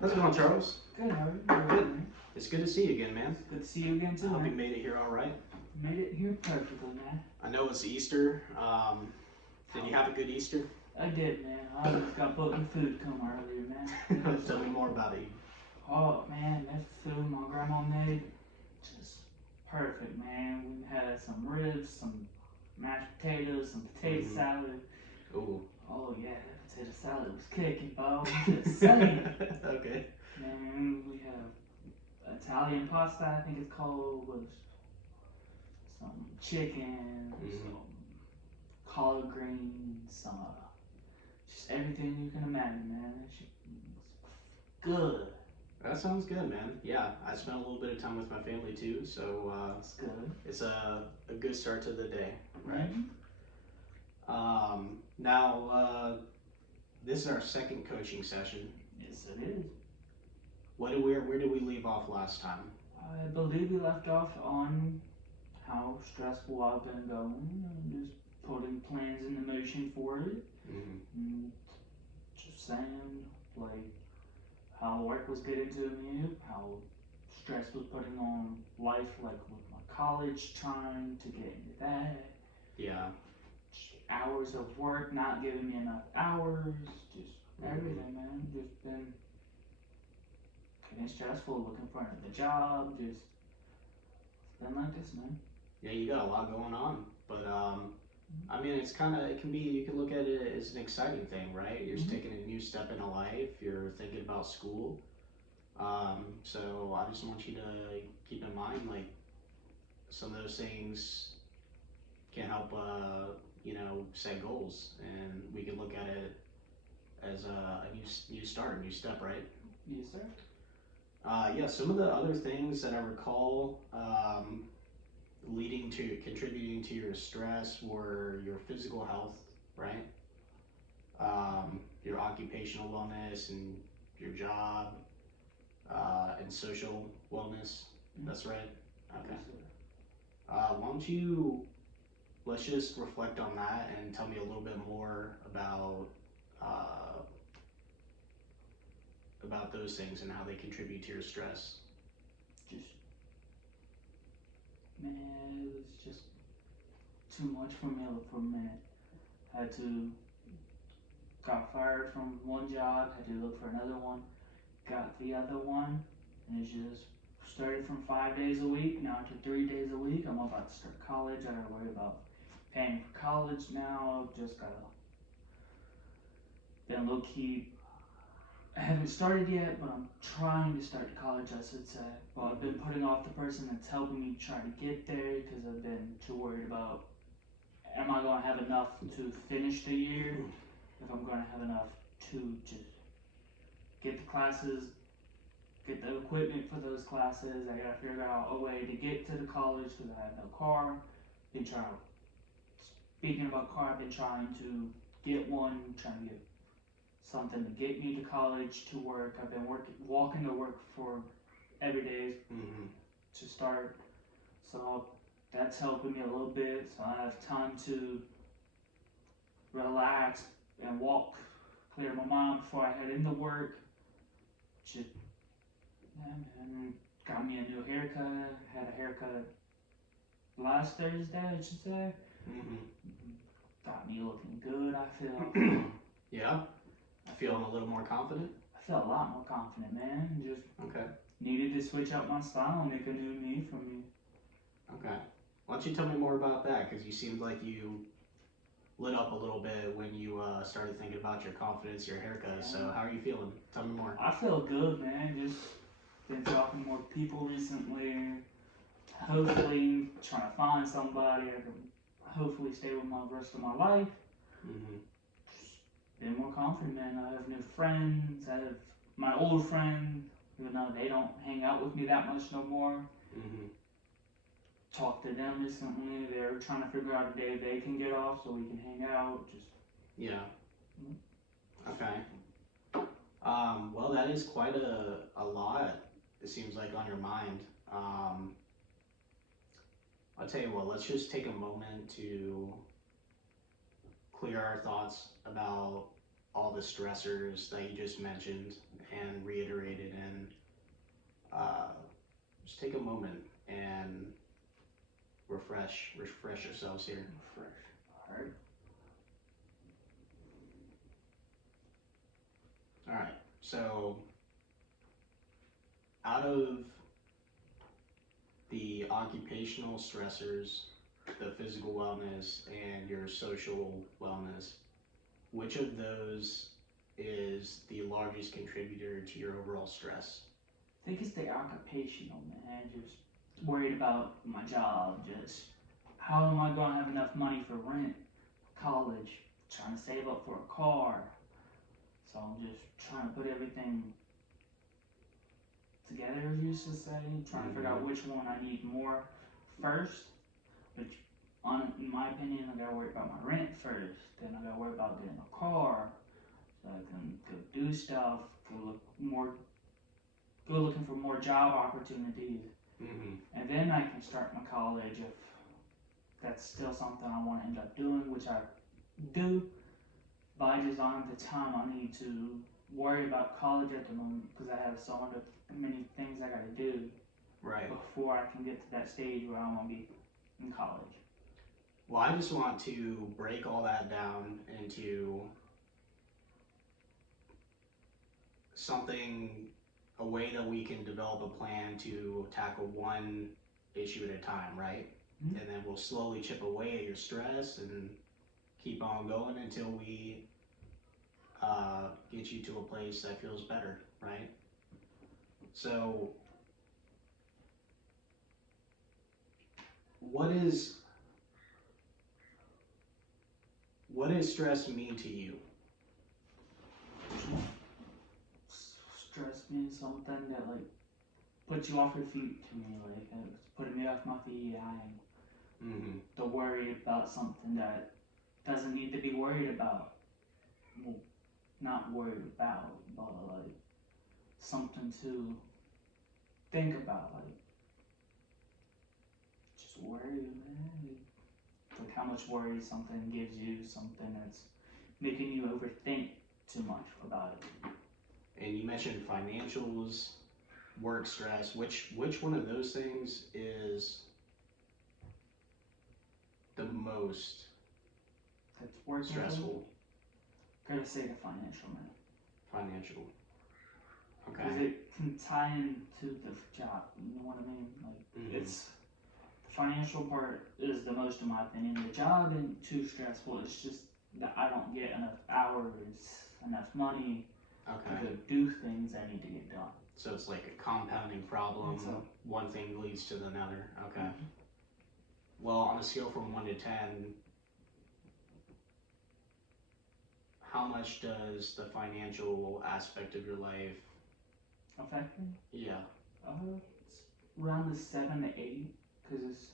How's it going, Charles? Good, how are you? You're good, man. It's good to see you again, man. It's good to see you again I too, hope you man. made it here all right. Made it here perfectly, man. I know it's Easter. Did you have a good Easter? I did, man. I just got booking food come earlier, man. Tell me more about it. Oh man, that food my grandma made, just perfect, man. We had some ribs, some mashed potatoes, some potato Mhm. salad. Ooh. Oh yeah, that potato salad was kicking, bro. I'm just saying. Okay. Man, we have Italian pasta, I think it's called, with some chicken, Mhm. some collard greens, just everything you can imagine, man. That shit was good. That sounds good, man. Yeah, I spent a little bit of time with my family too, so It's good. it's a good start to the day, right? Mm-hmm. Now, this is our second coaching session. Yes, it is. Where did we leave off last time? I believe we left off on how stressful I've been going and just putting plans into motion for it. Mm-hmm. And just saying, like, how work was getting to me, how stress was putting on life, like with my college, trying to get into that. Yeah. Hours of work not giving me enough hours, just Mhm. everything, man. Just been getting stressful, looking for another job, just it's been like this, man. Yeah, you got a lot going on, but I mean, it can be, you can look at it as an exciting thing, right? You're just Mm-hmm. taking a new step in life. You're thinking about school. So I just want you to keep in mind, like, some of those things can help, set goals, and we can look at it as a new start, a new step, right? Yes, sir. Yeah, some of the other things that I recall contributing to your stress were your physical health, right? Your occupational wellness and your job, and social wellness. Mm-hmm. That's right. Okay. Yes, sir. Why don't you let's just reflect on that and tell me a little bit more uh, about those things and how they contribute to your stress. Just man, it was just too much for me for a minute. Had to got fired from one job, had to look for another one, got the other one, and it's just started from 5 days a week now to 3 days a week. I'm about to start college. I gotta worry about paying for college now. Just gotta been low key. I haven't started yet, but I'm trying to start college, I should say. But I've been putting off the person that's helping me try to get there because I've been too worried about am I going to have enough to finish the year? If I'm going to have enough to just get the classes, get the equipment for those classes. I gotta figure out a way to get to the college because I have no car. Been trying. Speaking about car, I've been trying to get one, trying to get something to get me to college to work. I've been walking to work for every day Mm-hmm. to start, so that's helping me a little bit. So I have time to relax and walk, clear my mind before I head into work. Just yeah, man. Got me a new haircut. Had a haircut last Thursday, I should say. Mm-hmm. Got me looking good. I feel. Yeah, feeling a little more confident. I feel a lot more confident, man. Just Okay. needed to switch up my style and make a new me for me. Okay. Why don't you tell me more about that? Because you seemed like you lit up a little bit when you started thinking about your confidence, your haircut. So how are you feeling? Tell me more. I feel good, man. Just been talking to more people recently. Hopefully, trying to find somebody I can hopefully stay with my rest of my life. Mm-hmm. Been more confident, man. I have new friends. I have my old friend, even though they don't hang out with me that much no more. Mm-hmm. Talked to them recently. They're trying to figure out a day they can get off so we can hang out. Just Yeah. mm, Okay. Well, that is quite a lot. It seems like on your mind. I'll tell you what. Let's just take a moment to clear our thoughts about all the stressors that you just mentioned and reiterated, and uh, just take a moment and refresh yourselves here. Fresh. Alright. All right. So out of the occupational stressors, the physical wellness, and your social wellness, which of those is the largest contributor to your overall stress? I think it's the occupational, man. Just worried about my job. Just how am I gonna have enough money for rent, college, trying to save up for a car. So I'm just trying to put everything together, as you used to say, trying to figure out which one I need more first. Which, in my opinion, I gotta worry about my rent first. Then I gotta worry about getting a car, so I can go do stuff, go looking for more job opportunities, Mm-hmm. and then I can start my college if that's still something I want to end up doing, which I do. But I just don't have the time I need to worry about college at the moment because I have many things I gotta do Right. before I can get to that stage where I want to be in college. Well, I just want to break all that down into something, a way that we can develop a plan to tackle one issue at a time, right? Mhm. And then we'll slowly chip away at your stress and keep on going until we get you to a place that feels better, right? So, what does stress mean to you? Stress means something that like puts you off your feet to me, like it's putting me off my feet. I'm Mm-hmm. the worry about something that doesn't need to be worried about. Well, not worried about, but like something to think about, like just worry, man. Like how much worry something gives you, something that's making you overthink too much about it. And you mentioned financials, work stress. Which one of those things is the most That's working. stressful? Gotta say the financial, man. Financial. Because Okay. it can tie into the job. You know what I mean? Like Mhm. it's the financial part is the most, in my opinion. The job isn't too stressful. It's just that I don't get enough hours, enough money to Okay. go do things I need to get done. So it's like a compounding problem. So- One thing leads to another. Okay. Mhm. Well, on a scale from 1 to 10, how much does the financial aspect of your life? Affected? Yeah. It's around the 7 to 8, because it's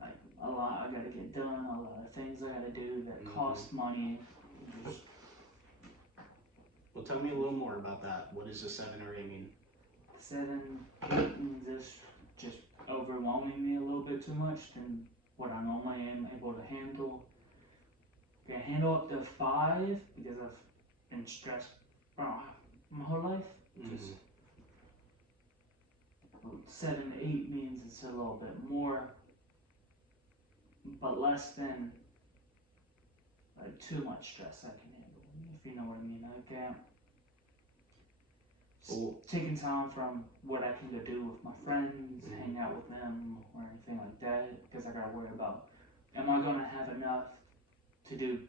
like a lot I gotta get done, a lot of things I gotta do that cost money. Just Well, tell me a little more about that. What does a 7 or 8 mean? 7, 8 means this just overwhelming me a little bit too much than what I normally am able to handle. I can handle up to 5 because I've been stressed my whole life. Just 7 to 8 means it's a little bit more, but less than like too much stress I can handle. If you know what I mean. I can't. Well, Taking time from what I can go do with my friends, Mhm. hang out with them, or anything like that, because I gotta worry about, am I gonna have enough to do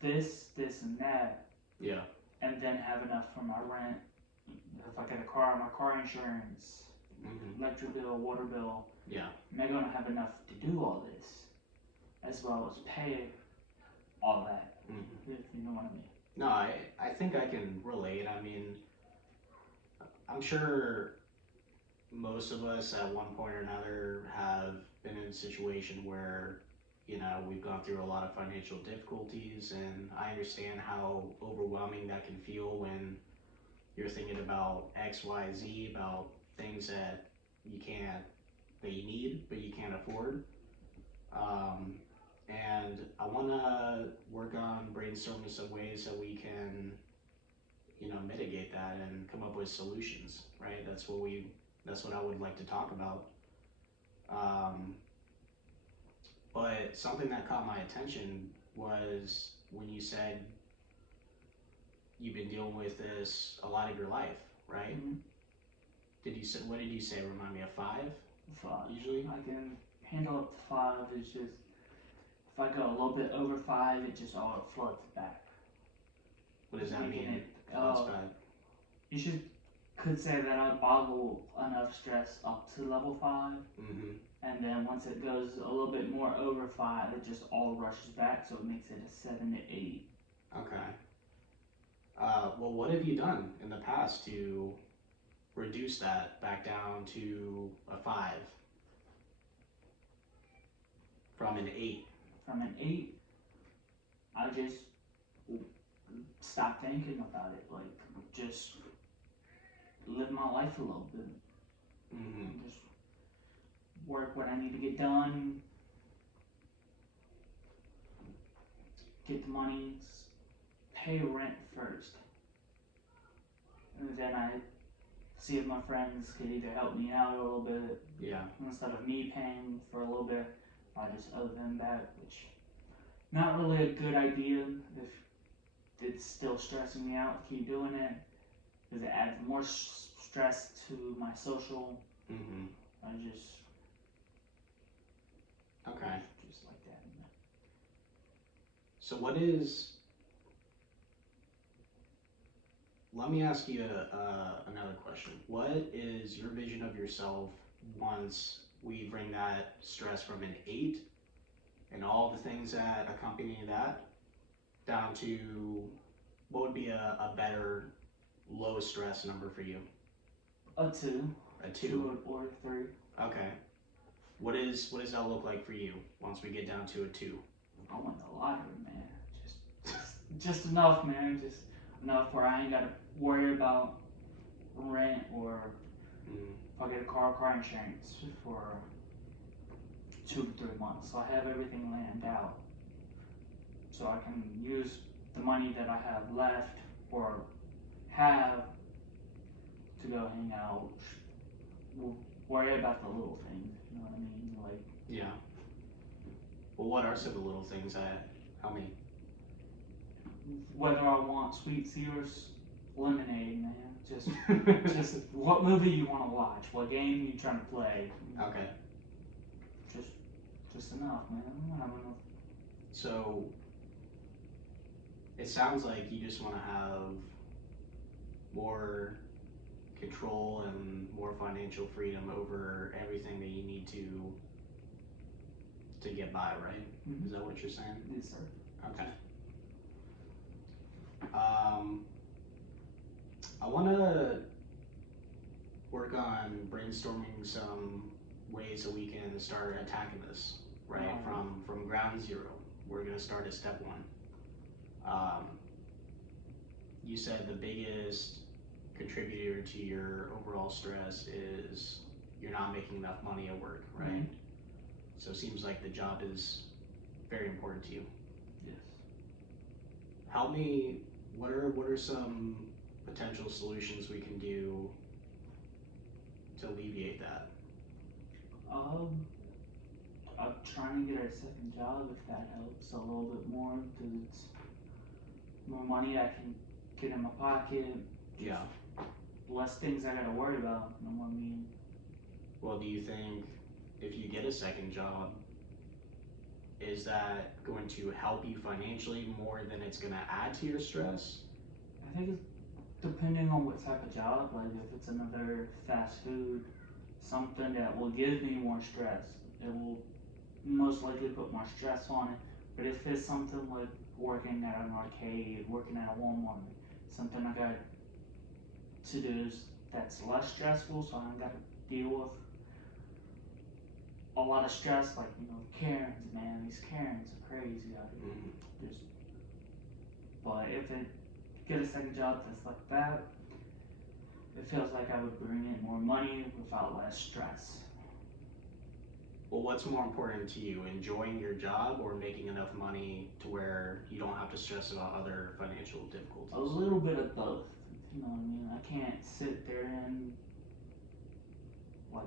this, and that, yeah. and then have enough for my rent, if I get a car, my car insurance, Mm-hmm. electric bill, water bill, Yeah. am I gonna have enough to do all this, as well as pay all that, Mm-hmm. if you know what I mean. No, I think I can relate. I mean, I'm sure most of us at one point or another have been in a situation where, we've gone through a lot of financial difficulties, and I understand how overwhelming that can feel when you're thinking about X, Y, Z, about things that you need, but you can't afford. Um, and I want to work on brainstorming some ways that we can, mitigate that and come up with solutions. Right? That's what I would like to talk about. Um, but something that caught my attention was when you said you've been dealing with this a lot of your life, right? Mm-hmm. Did you say what did you say? Remind me of 5 5. usually. I can handle up to 5. It's just if I go a little bit over 5, it just all floods back. What does that Making mean? it, Floods back. you could say that I bottle enough stress up to level 5, Mm-hmm. and then once it goes a little bit more over 5, it just all rushes back, so it makes it a 7 to 8. Okay. Well, what have you done in the past to reduce that back down to a 5 from an 8? From an 8, I just stop thinking about it. Like, just live my life a little bit. Mm-hmm. And just work what I need to get done, get the money, pay rent first. And then I see if my friends could either help me out a little bit Yeah. instead of me paying for a little bit. I just owe them back, which not really a good idea if it's still stressing me out to keep doing it, because it adds more stress to my social. Mm-hmm. I just Okay. just like that. So what is? Let me ask you another question. What is your vision of yourself once we bring that stress from an 8 and all the things that accompany that down to what would be a better low stress number for you? A 2. A 2. 2 or 3. Okay. What does that look like for you once we get down to a 2? I want the lottery, man. Just enough, man. Just enough where I ain't gotta worry about rent or if I get a car insurance for 2 to 3 months. So I have everything planned out, so I can use the money that I have left or have to go hang out. Worry about the little things. You know what I mean? Like, Yeah. Well, what are some of the little things that help me? whether I want sweet tea or lemonade, man. Just what movie you want to watch, what game you trying to play. Okay. Just enough, man. I don't know. So it sounds like you just want to have more control and more financial freedom over everything that you need to get by, right? Mm-hmm. Is that what you're saying? Yes, sir. Okay. I want to work on brainstorming some ways that we can start attacking this, right? From ground zero. We're gonna start at step 1. You said the biggest contributor to your overall stress is you're not making enough money at work, right? Mm-hmm. So it seems like the job is very important to you. Yes. Help me. What are some potential solutions we can do to alleviate that? I'm trying to get a second job if that helps a little bit more, because it's more money I can get in my pocket. Yeah. Less things I gotta worry about. You know what I mean? Well, do you think if you get a second job, is that going to help you financially more than it's going to add to your stress? I think it's depending on what type of job. Like if it's another fast food, something that will give me more stress, it will most likely put more stress on it. But if it's something like working at an arcade, working at a Walmart, something I got to do that's less stressful, so I don't got to deal with a lot of stress, like, Karens, man. These Karens are crazy out here. Mm-hmm. But if it get a second job that's like that, it feels like I would bring in more money without less stress. Well, what's more important to you, enjoying your job or making enough money to where you don't have to stress about other financial difficulties? A little bit of both. You know what I mean? I can't sit there and like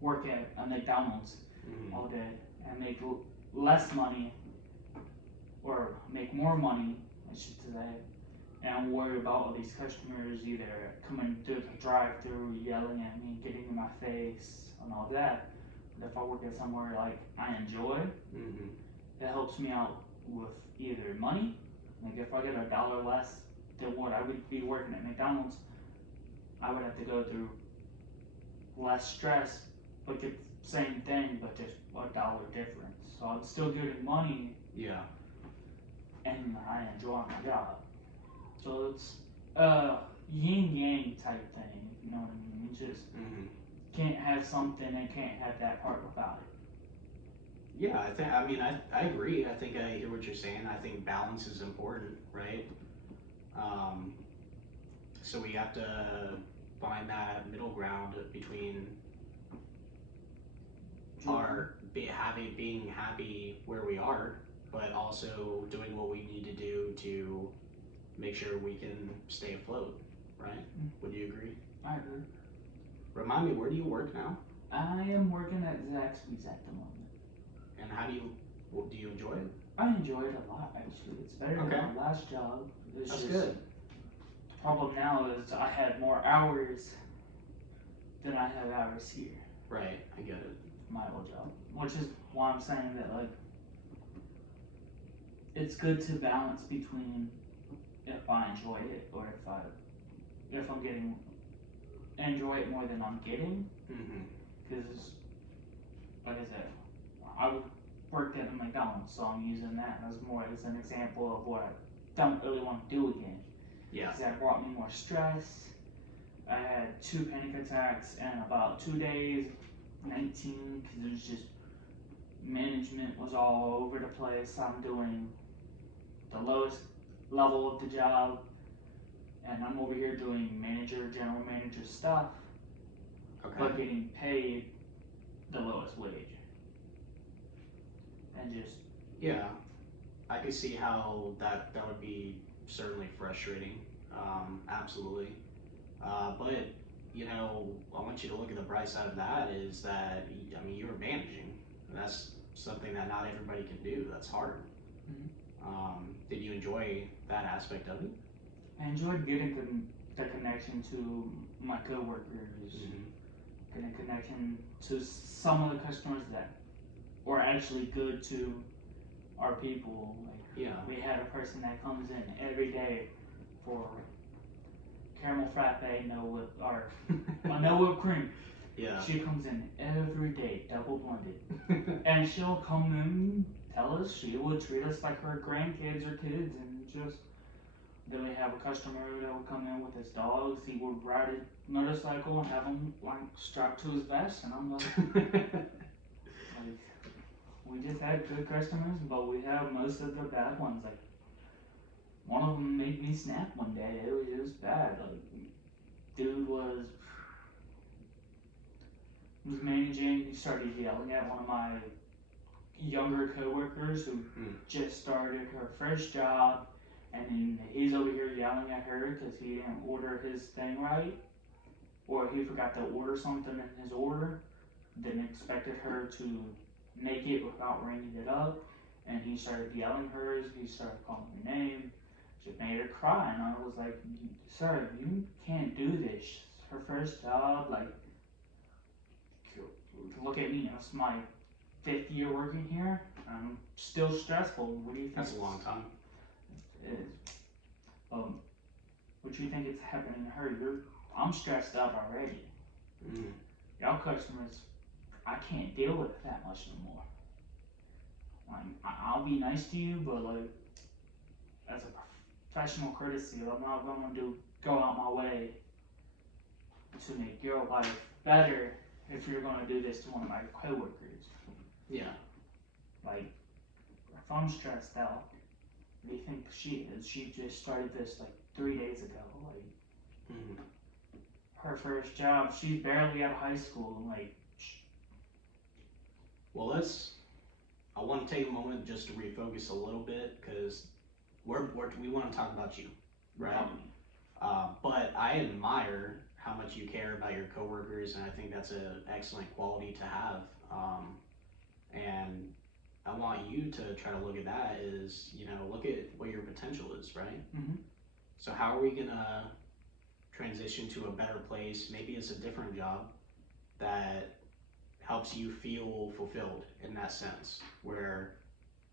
work at a McDonald's Mhm. all day and make less money or make more money, I should say, and worry about all these customers either coming through the drive-through, yelling at me, getting in my face, and all that. But if I work at somewhere like I enjoy, Mhm. it helps me out with either money, like if I get $1 less than what I would be working at McDonald's, I would have to go through less stress, but get the same thing, but just $1 difference. So I'm still getting money Yeah. and I enjoy my job. So it's a yin yang type thing, if you know what I mean. You just Mhm. can't have something and can't have that part without it. Yeah, I agree. I think I hear what you're saying. I think balance is important, right? Um, so we have to find that middle ground between being happy where we are, but also doing what we need to do to make sure we can stay afloat, right? Would you agree? I agree. Remind me, where do you work now? I am working at Zaxby's at the moment. And do you enjoy it? I enjoy it a lot, actually. It's better Okay. than my last job. It's That's just, good. the problem now is I had more hours than I have hours here, Right, I get it. my old job. Which is why I'm saying that, like, it's good to balance between if I enjoy it or if I'm getting enjoy it more than I'm getting. Mm-hmm. Because, like I said, I worked at a McDonald's, so I'm using that as more as an example of what I don't really want to do again. Yeah. Because that brought me more stress. I had 2 panic attacks in about 2 days, 19, because it was just management was all over the place. I'm doing the lowest level of the job, and I'm over here doing general manager stuff, Okay. but getting paid the lowest wage. And just, Yeah, I can see how that would be certainly frustrating. Absolutely. But I want you to look at the bright side of that is that you're managing. That's something that not everybody can do. That's hard. Did you enjoy that aspect of it? I enjoyed getting the connection to my coworkers, getting a connection to some of the customers that were actually good to our people. Like, Yeah. we had a person that comes in every day for caramel frappe, no whipped cream. Yeah. She comes in every day, double blended, and she'll come in, tell us she would treat us like her grandkids or kids, and just. Then we have a customer that would come in with his dogs. He would ride a motorcycle and have him like strapped to his vest, and I'm like, we just had good customers, but we have most of the bad ones. Like, one of them made me snap one day. It was bad. Like, dude was managing. He started yelling at one of my younger coworkers who just started her first job, and then he's over here yelling at her because he didn't order his thing right, or he forgot to order something in his order, then expected her to make it without ringing it up, and he started yelling hers. He started calling her name. Just made her cry, and I was like, "Sir, you can't do this. It's her first job. Like, look at me. It's my 5th year working here. I'm still stressful. What do you think?" That's a long time. It is. What do you think is happening to her? I'm stressed out already. Y'all customers, I can't deal with it that much no more. Like, I'll be nice to you, but like, as a professional courtesy, I'm not going to go out my way to make your life better if you're going to do this to one of my coworkers. Yeah. Like, if I'm stressed out, what do you think she is? She just started this like 3 days ago. Like, her first job, she's barely out of high school. Like, Well, I want to take a moment just to refocus a little bit because we want to talk about you, right? But I admire how much you care about your coworkers, and I think that's an excellent quality to have. And I want you to try to look at that as, look at what your potential is, right? Mm-hmm. So how are we gonna transition to a better place? Maybe it's a different job that helps you feel fulfilled in that sense, where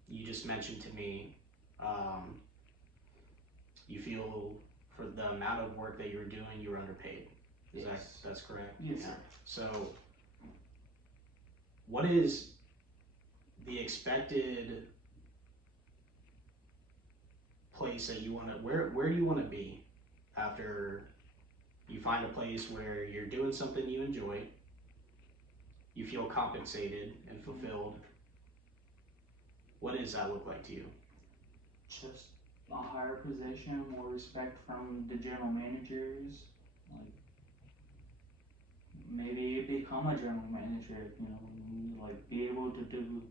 you just mentioned to me, um, you feel for the amount of work that you're doing, you're underpaid. That's correct? Yes, sir. So, what is the expected place that you want to? Where do you want to be after you find a place where you're doing something you enjoy, you feel compensated and fulfilled? What does that look like to you? Just a higher position, more respect from the general managers, like maybe become a general manager, like be able to do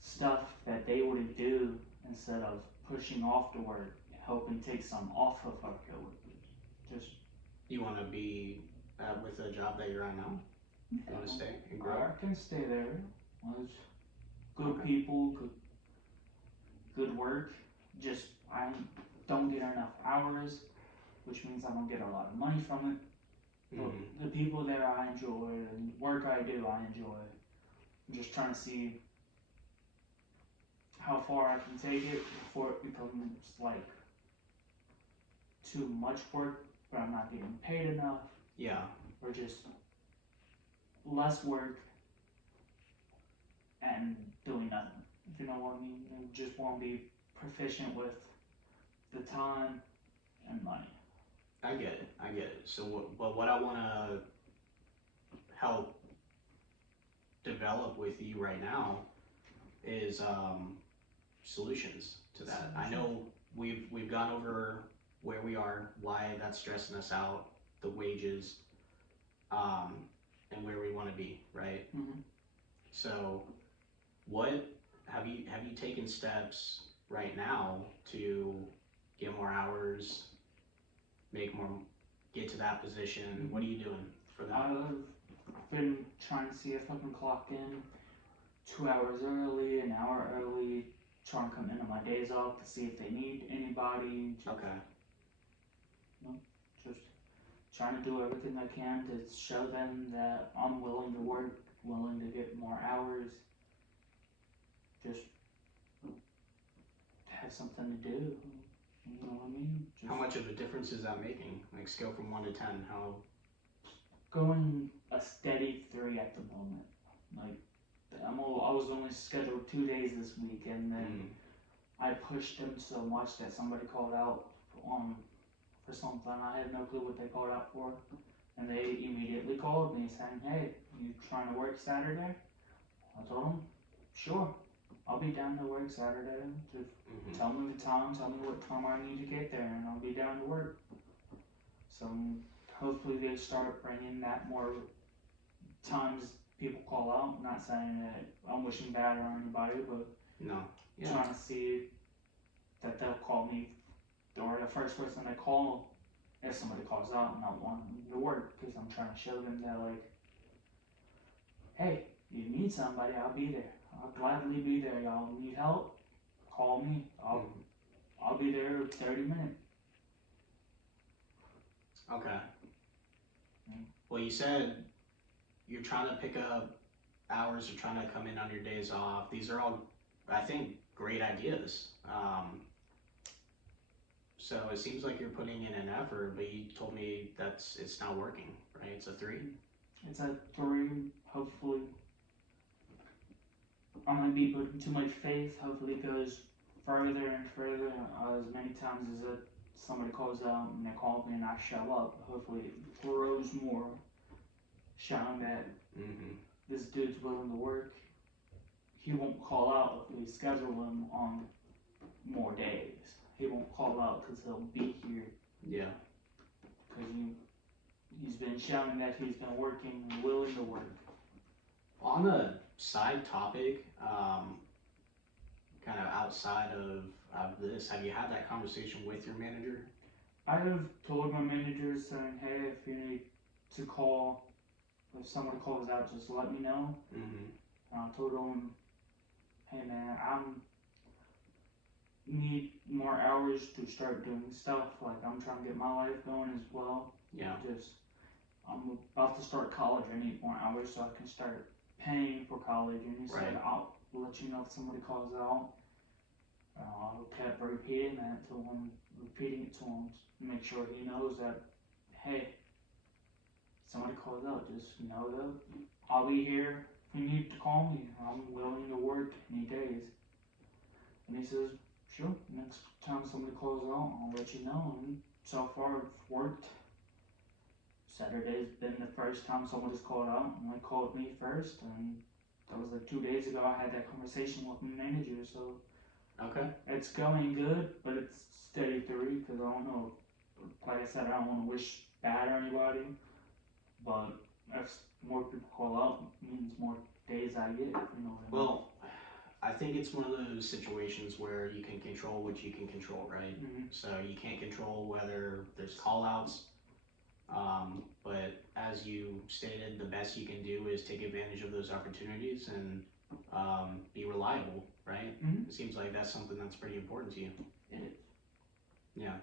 stuff that they wouldn't do instead of pushing off the work, helping take some off of our coworkers. Just You want to be with the job that you're at now? You want to stay and grow? I can stay there. Well, good people, good work. Just I don't get enough hours, which means I don't get a lot of money from it. But Mm-hmm. the people there I enjoy, and work I do I enjoy. I'm just trying to see how far I can take it before it becomes like too much work, but I'm not getting paid enough, Yeah. or just less work and doing nothing. If you know what I mean, I just want to be proficient with the time and money. I get it. I get it. So, what I want to help develop with you right now is solutions to that. I know we've gone over where we are, why that's stressing us out, the wages, and where we want to be, right? Mm-hmm. So, what have you taken steps right now to get more hours, make more, get to that position? What are you doing for that? I've been trying to see if I can clock in 2 hours early, an hour early, try and come in on my days off to see if they need anybody. Okay. Just trying to do everything I can to show them that I'm willing to work, willing to get more hours. Just have something to do. You know what I mean? Just How much of a difference is that making? Like scale from 1 to 10, how? going a steady 3 at the moment. Like I was only scheduled 2 days this week, and then I pushed them so much that somebody called out for something. I had no clue what they called out for, and they immediately called me saying, "Hey, you trying to work Saturday?" I told them, "Sure, I'll be down to work Saturday. Just tell me the time, tell me what time I need to get there, and I'll be down to work." So hopefully they start bringing that more times people call out. I'm not saying that I'm wishing bad on anybody, but No. Yeah. trying to see that they'll call me, or the first person they call if somebody calls out and I want them to work, because I'm trying to show them that, like, hey, you need somebody, I'll be there. I'll gladly be there. Y'all need help? Call me. I'll be there in 30 minutes. Okay. Well, you said you're trying to pick up hours, you're trying to come in on your days off. These are all, I think, great ideas. So it seems like you're putting in an effort, but you told me it's not working, right? It's a 3? It's a 3, hopefully. I might be putting too much faith. Hopefully it goes further and further. As many times as somebody calls out and they call me and I show up, hopefully it grows more, showing that this dude's willing to work. He won't call out if we schedule him on more days. He won't call out because he'll be here. Yeah. Because he's been showing that he's been working and willing to work. On a side topic, kind of outside of this, have you had that conversation with your manager? I have told my manager saying, hey, if you need to call, if someone calls out, just let me know. Mm-hmm. And I told him, hey man, I'm need more hours to start doing stuff. Like I'm trying to get my life going as well. Yeah. Just I'm about to start college. I need more hours so I can start paying for college. And he said, Right. I'll let you know if somebody calls out. I kept repeating that to him, repeating it to him, to make sure he knows that, hey, somebody calls out, just know that I'll be here if you need to call me. I'm willing to work any days. And he says, sure, next time somebody calls out, I'll let you know. And so far, it's worked. Saturday's been the first time somebody's called out, and they called me first. And that was like 2 days ago. I had that conversation with my manager, so Okay. it's going good, but it's steady through because I don't know. Like I said, I don't want to wish bad on anybody, but if more people call out, it means more days I get. You know what I mean? Well, I think it's one of those situations where you can control what you can control, right? Mm-hmm. So you can't control whether there's call outs. But as you stated, the best you can do is take advantage of those opportunities and be reliable, right? Mm-hmm. It seems like that's something that's pretty important to you. It is. Yeah,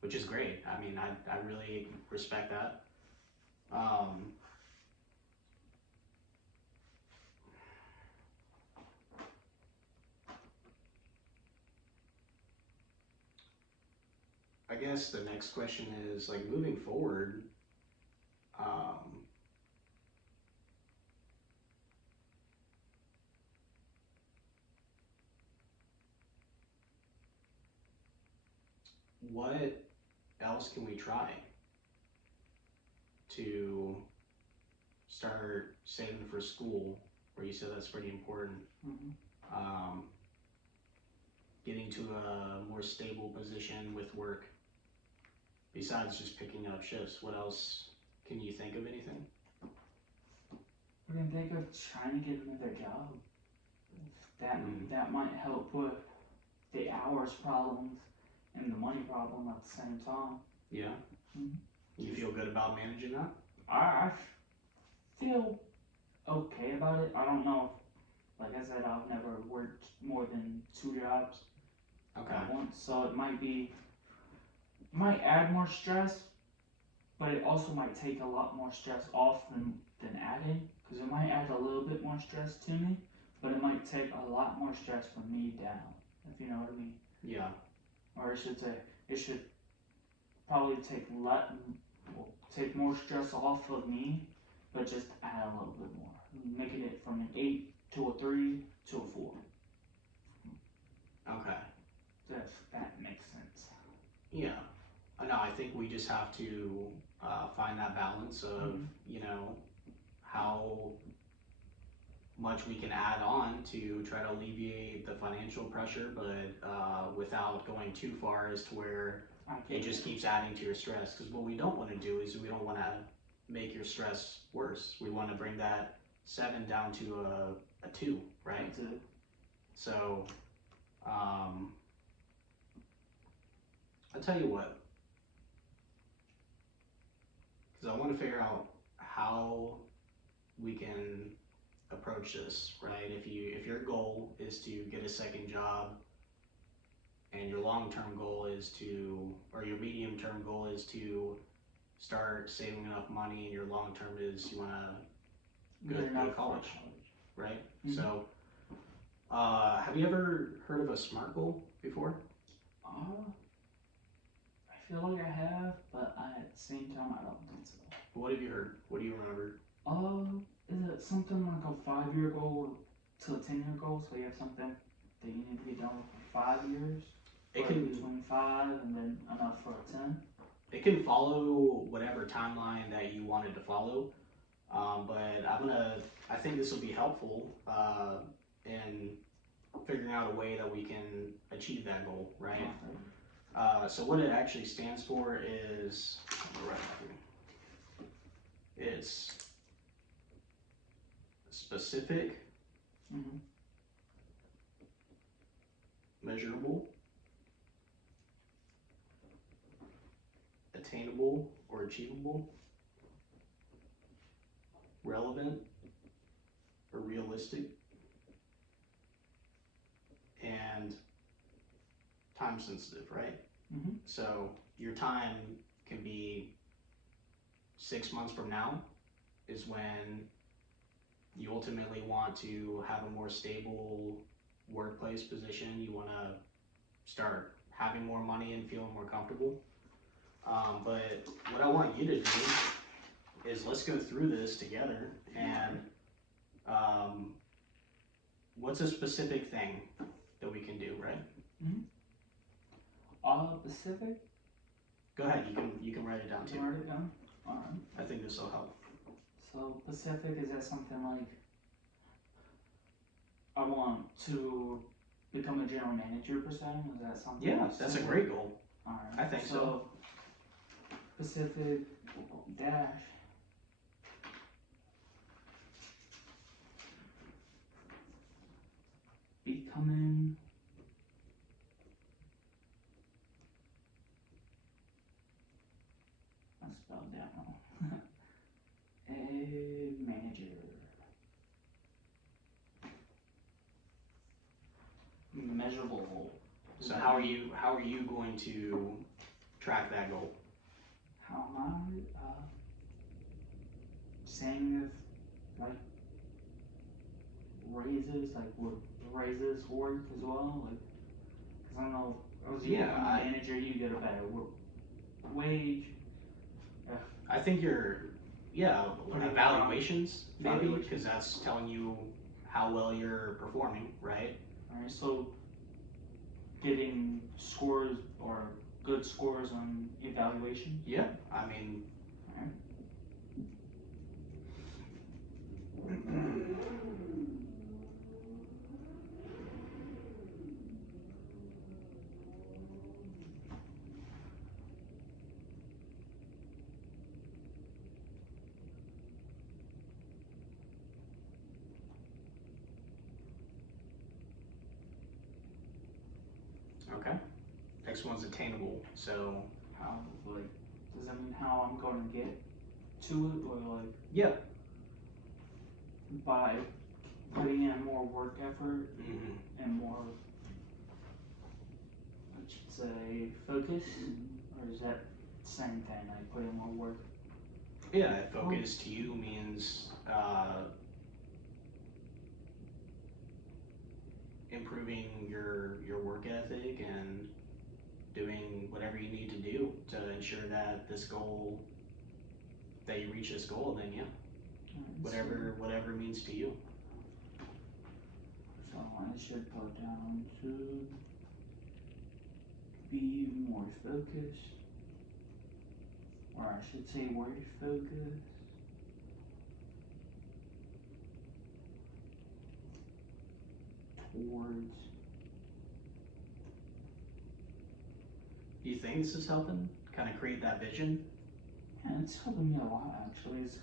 which is great. I mean, I really respect that. Um, I guess the next question is like moving forward. Um, what else can we try to start saving for school? Where you said that's pretty important. Mm-hmm. Um, getting to a more stable position with work. Besides just picking up shifts, what else can you think of? Anything? I can think of trying to get another job. That might help with the hours problems and the money problem at the same time. Yeah. Mm-hmm. You feel good about managing that? I feel okay about it. I don't know. Like I said, I've never worked more than 2 jobs Okay. at once, so it might add more stress, but it also might take a lot more stress off than adding, because it might add a little bit more stress to me, but it might take a lot more stress from me down, if you know what I mean. Yeah. Or I should say, it should probably take more stress off of me, but just add a little bit more, making it from an 8 to a 3 to a 4. Okay. If that makes sense. Yeah. No, I think we just have to find that balance of, you know, how much we can add on to try to alleviate the financial pressure, but without going too far as to where it just keeps adding to your stress. Because what we don't want to do is we don't want to make your stress worse. We want to bring that 7 down to a 2, right? That's it. So, I'll tell you what, because I want to figure out how we can approach this, right? If your goal is to get a second job, and your long-term goal is to, or your medium-term goal is to start saving enough money, and your long-term is you want to go to college, right? Mhm. So, have you ever heard of a SMART goal before? I feel like I have, but at the same time, I don't think so. What have you heard? What do you remember? Is it something like a 5-year goal to a 10-year goal? So you have something that you need to be done with for 5 years, It or can between 5 and then enough for a 10. it can follow whatever timeline that you wanted to follow, but I think this will be helpful in figuring out a way that we can achieve that goal, right? So what it actually stands for is, it's specific, Mm-hmm. measurable, attainable or achievable, relevant or realistic, and time sensitive, right? Mm-hmm. So your time can be 6 months from now is when you ultimately want to have a more stable workplace position. You want to start having more money and feeling more comfortable. But what I want you to do is let's go through this together and what's a specific thing that we can do, right? Pacific. Go ahead, you can write it down too. Write it down. Alright. I think this will help. So Pacific, is that something like I want to become a general manager per se? Is that something? Yeah, that's a great goal. Alright. I think so. Pacific dash becoming I spelled that wrong. A manager. Measurable goal. So how are you going to track that goal? How am I saying if like raises, like would raises work as well? Like, cause I don't know, as you become a manager, you get a better wage. I think evaluations maybe, because that's telling you how well you're performing, right? Alright, so getting scores or good scores on evaluation. Yeah, I mean. Alright. Okay. Next one's attainable. So how, like, does that mean how I'm going to get to it, or like? Yeah. By putting in more work effort and more, I should say, focus, or is that the same thing? Like putting more work? Yeah, focus to you means improving your work ethic and doing whatever you need to do to ensure that you reach this goal, then yeah. Whatever it means to you. So I should put down to be more focused, or I should say word focus. Towards. Do you think this is helping? Kind of create that vision? Yeah, it's helping me a lot actually. It's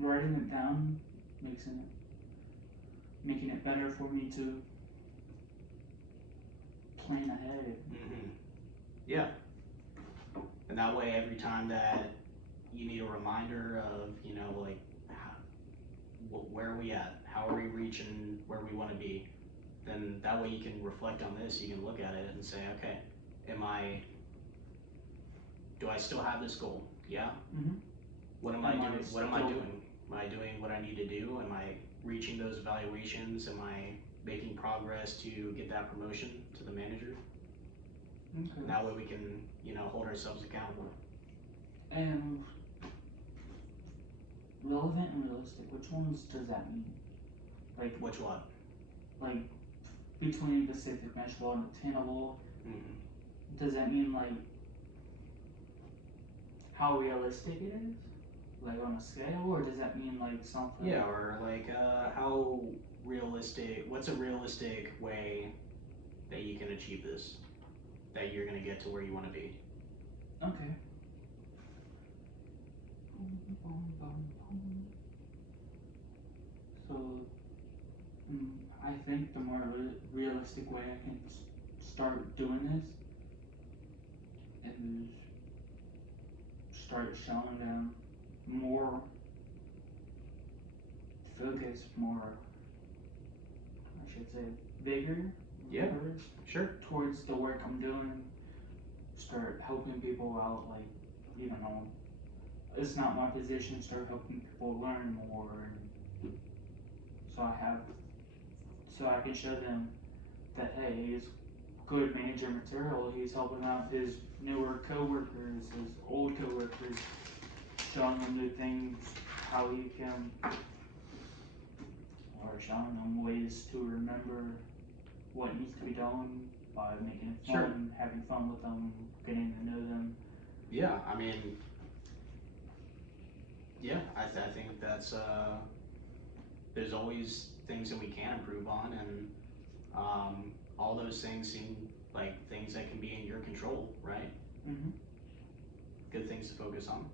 writing it down, making it better for me to plan ahead. Yeah. And that way, every time that you need a reminder of, like, where are we at? How are we reaching where we want to be? Then that way you can reflect on this. You can look at it and say, okay, do I still have this goal? Yeah. What am I doing? What am I doing? Am I doing what I need to do? Am I reaching those evaluations? Am I making progress to get that promotion to the manager? Okay. That way we can, hold ourselves accountable. And relevant and realistic, which ones does that mean? Like which one? Like between specific, measurable, and attainable. Does that mean like how realistic it is? Like on a scale, or does that mean like something? Yeah, or like how realistic, what's a realistic way that you can achieve this? That you're gonna get to where you wanna be? Okay. So, I think the more realistic way I can start doing this is start showing them more focus, more, I should say, vigor, Yeah. courage Sure. towards the work I'm doing. Start helping people out, like, even though it's not my position, start helping people learn more, and so I can show them that, hey, he's good manager material. He's helping out his newer coworkers, his old coworkers, showing them new things, how he can, or showing them ways to remember what needs to be done by making it Sure. fun, having fun with them, getting to know them. Yeah, I mean, yeah, I think that's, there's always things that we can improve on, and all those things seem like things that can be in your control, right? Mm-hmm. Good things to focus on.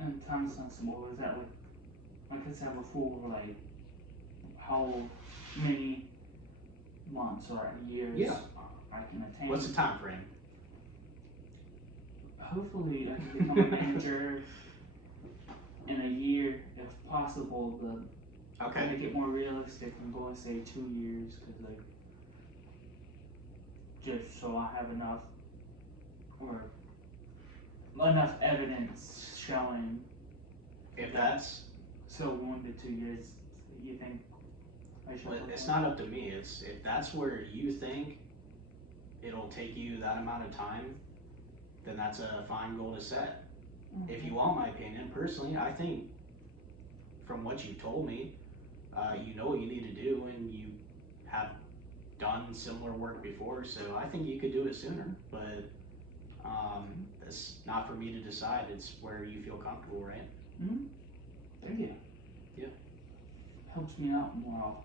And time sensible, is that like let's have a full, like, how many months or years Yeah. I can attain. What's the time frame? Hopefully I can become a manager in a year, if possible, but Okay. make it more realistic, I'm going to say 2 years, because, like, just so I have enough, or enough evidence showing. If that's, So 1 to 2 years, you think I should? well, look it's at? not up to me. It's if that's where you think it'll take you that amount of time, then that's a fine goal to set. If you want my opinion, personally, I think from what you told me, you know what you need to do, and you have done similar work before, so I think you could do it sooner. But it's not for me to decide. It's where you feel comfortable, right? Mm-hmm. Thank you. Yeah. Helps me out more.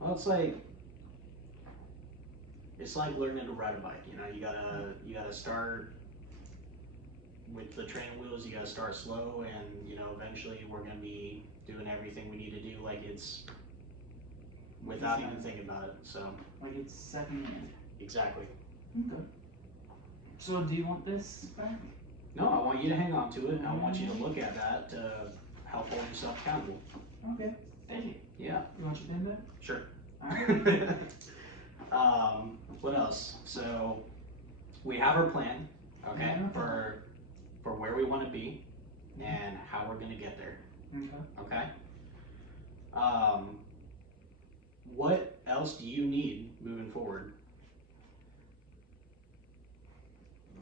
Well, it's like learning to ride a bike. You know, you gotta start with the training wheels. You gotta start slow, and you know, eventually we're gonna be doing everything we need to do like it's without even thinking about it. So Like it's second hand. exactly. Okay. So do you want this back? No, I want you to hang on to it. I want you to look at that to help hold yourself accountable. Okay. Thank you. Yeah. You want your pen back? Sure. Alright. What else? So we have our plan, okay, Yeah. for where we want to be and how we're gonna get there. Okay. Okay. What else do you need moving forward?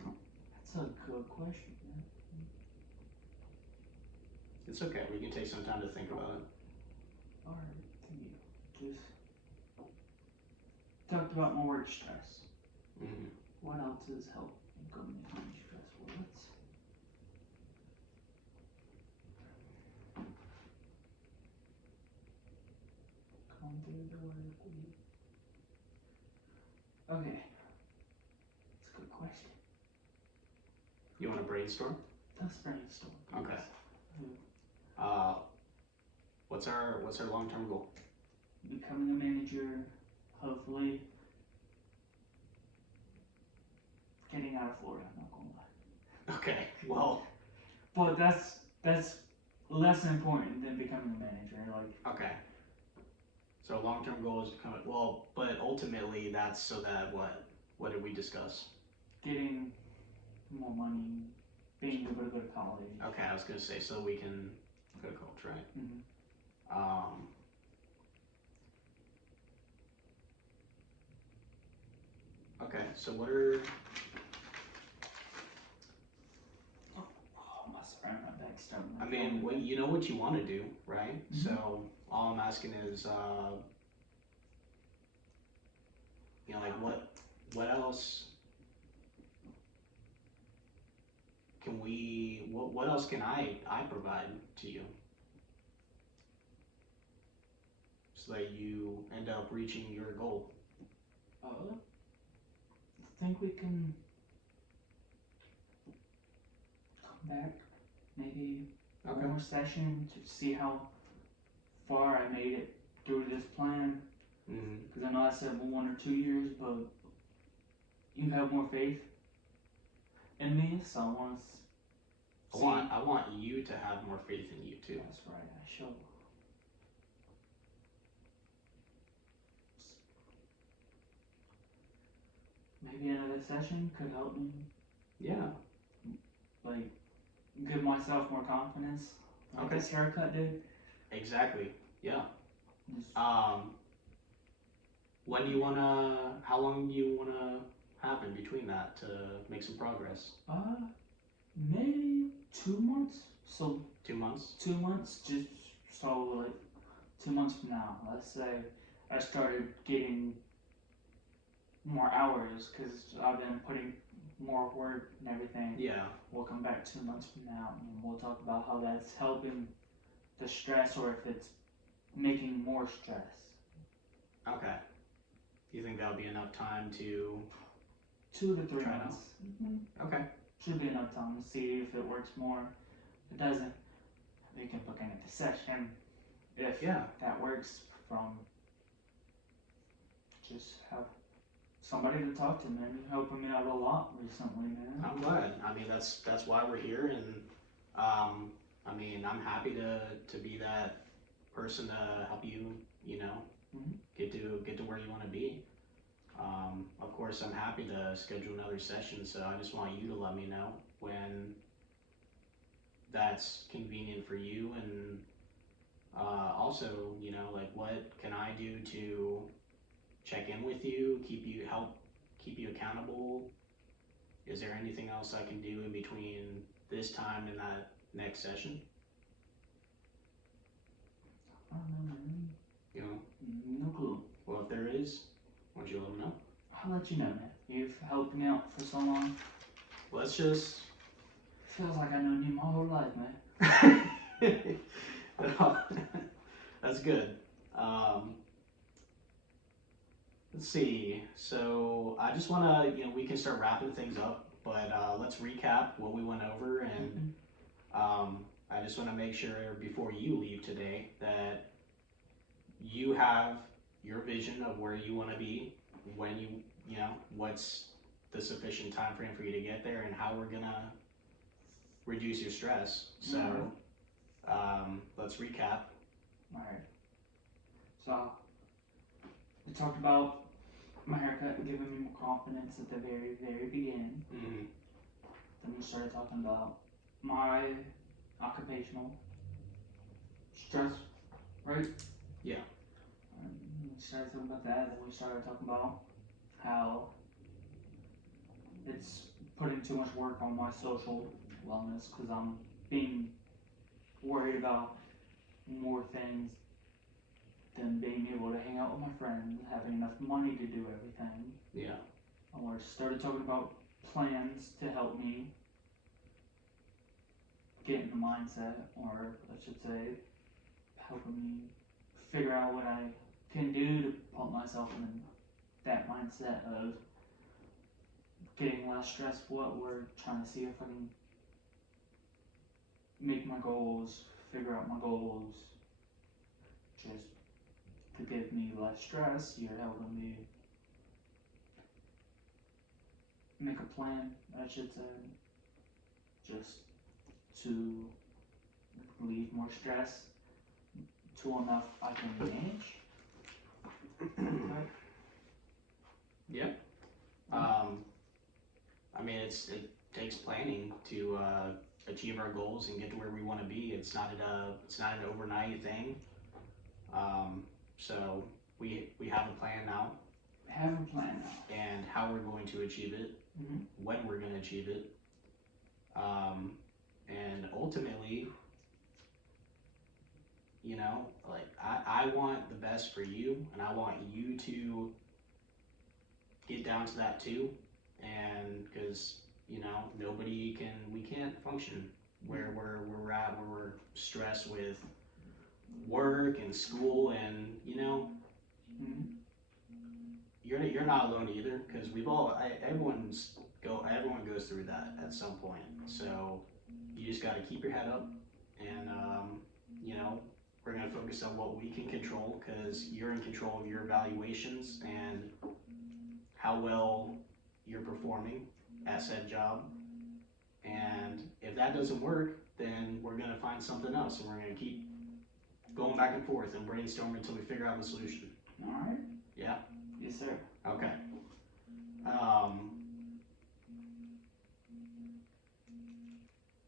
That's a good question, man. It's okay. We can take some time to think about it. Alright, thank you. Just talked about my work stress. Mm-hmm. What else has helped me manage stress? Well, let's come through the work week. Okay. That's a good question. You want to brainstorm? Let's brainstorm. please. Okay. Hmm. What's our long-term goal? Becoming a manager, hopefully. Getting out of Florida, I'm not gonna lie. Okay. Well. But that's less important than becoming a manager. Like, Okay. So long-term goal is becoming, well, but ultimately that's so that what did we discuss? getting more money, being able to go to college. Okay, I was gonna say so we can go to college, right? Mhm. Okay, so what are, Oh, my sprain my back starting. I mean, when you know what you want to do, right? Mhm. So all I'm asking is, you know, like what else can we? What else can I provide to you so that you end up reaching your goal? I think we can come back maybe Okay. one more session to see how far I made it through this plan. Mm-hmm. Because I know I said 1 or 2 years, but you have more faith in me, so I want to see. I want you to have more faith in you too. That's right, I show. Maybe another session could help me, Yeah. like, give myself more confidence. Like Okay. this haircut did. Exactly. Yeah. Just, When do you wanna? How long do you wanna have in between that to make some progress? maybe 2 months. So 2 months. 2 months, just so like 2 months from now, let's say I started getting more hours because I've been putting more work and everything. Yeah. We'll come back 2 months from now and we'll talk about how that's helping the stress or if it's making more stress. Okay. Do you think that'll be enough time to? 2 to 3 Try it months. Okay. Should be enough time to see if it works more. If it doesn't, we can book in at the session if Yeah. that works from just have somebody to talk to, man. You're helping me out a lot recently, man. I'm glad. I mean, that's why we're here, and I mean, I'm happy to be that person to help you. You know, Mhm. get to where you want to be. Of course, I'm happy to schedule another session. So I just want you to let me know when that's convenient for you, and also, you know, like what can I do to check in with you, keep you accountable? Is there anything else I can do in between this time and that next session? I don't know, man. You know, No clue. well, if there is, why don't you let me know? I'll let you know, man. You've helped me out for so long. Let's just. Feels like I've known you my whole life, man. That's good. Let's see. So I just want to, you know, we can start wrapping things up, but let's recap what we went over, and I just want to make sure before you leave today that you have your vision of where you want to be, when you know, what's the sufficient time frame for you to get there, and how we're gonna reduce your stress. So let's recap. Alright. So, we talked about my haircut giving me more confidence at the very, very beginning. Mm-hmm. Then we started talking about my occupational stress, right? Yeah. We started talking about that, then we started talking about how it's putting too much work on my social wellness because I'm being worried about more things than being able to hang out with my friends, having enough money to do everything. Yeah. And we started talking about plans to help me get in the mindset, or I should say, helping me figure out what I can do to put myself in that mindset of getting less stressful. We're trying to see if I can make my goals, figure out my goals, just to give me less stress. You're helping me make a plan, I should say, just to relieve more stress to enough I can manage. Right? Yeah. I mean, it takes planning to achieve our goals and get to where we want to be. It's not an overnight thing. So we have a plan now, Have a plan now. and how we're going to achieve it, when we're going to achieve it, and ultimately, you know, like I want the best for you, and I want you to get down to that too, and because You know, we can't function where we're at, where we're stressed with work and school, and you know, Mhm. you're not alone either, because everyone goes through that at some point. So you just got to keep your head up, and you know, we're gonna focus on what we can control, because you're in control of your evaluations and how well you're performing at said job. And if that doesn't work, then we're gonna find something else, and we're gonna keep going back and forth and brainstorm until we figure out the solution. All right. Yeah. Yes, sir. Okay.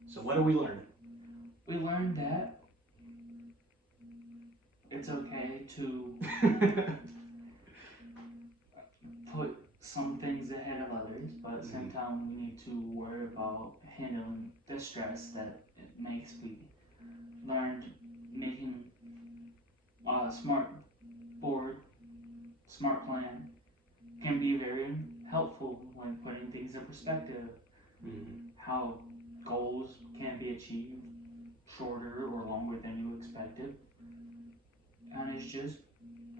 So what did we learn? We learned that it's okay to put some things ahead of others, but at the same time, we need to worry about handling the stress that it makes. We learned making a smart board, smart plan can be very helpful when putting things in perspective. How goals can be achieved shorter or longer than you expected, and it's just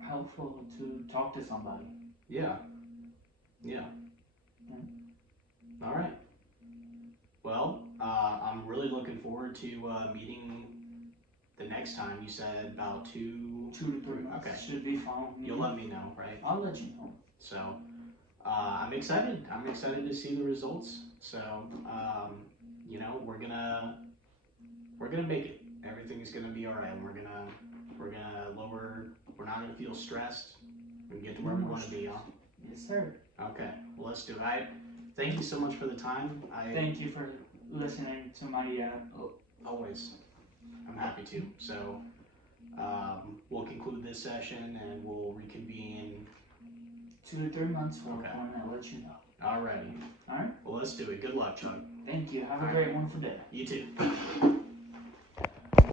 helpful to talk to somebody. Yeah. Yeah. All right. Well, I'm really looking forward to meeting the next time. You said about 2 to 3 months. Okay. Should be fine. You'll let me know, right? I'll let you know. So, I'm excited. I'm excited to see the results. So, you know, we're gonna make it. Everything is gonna be all right. We're gonna lower. We're not gonna feel stressed. We can get to where we want to be, huh? Yes, sir. Okay. Well, let's do it. Thank you so much for the time. Thank you for listening to my. Always. I'm happy to. So, we'll conclude this session and we'll reconvene. 2 to 3 months for Okay. one. I'll let you know. Alrighty. All right. Well, let's do it. Good luck, Chuck. Thank you. Have a All right. great wonderful day. You too.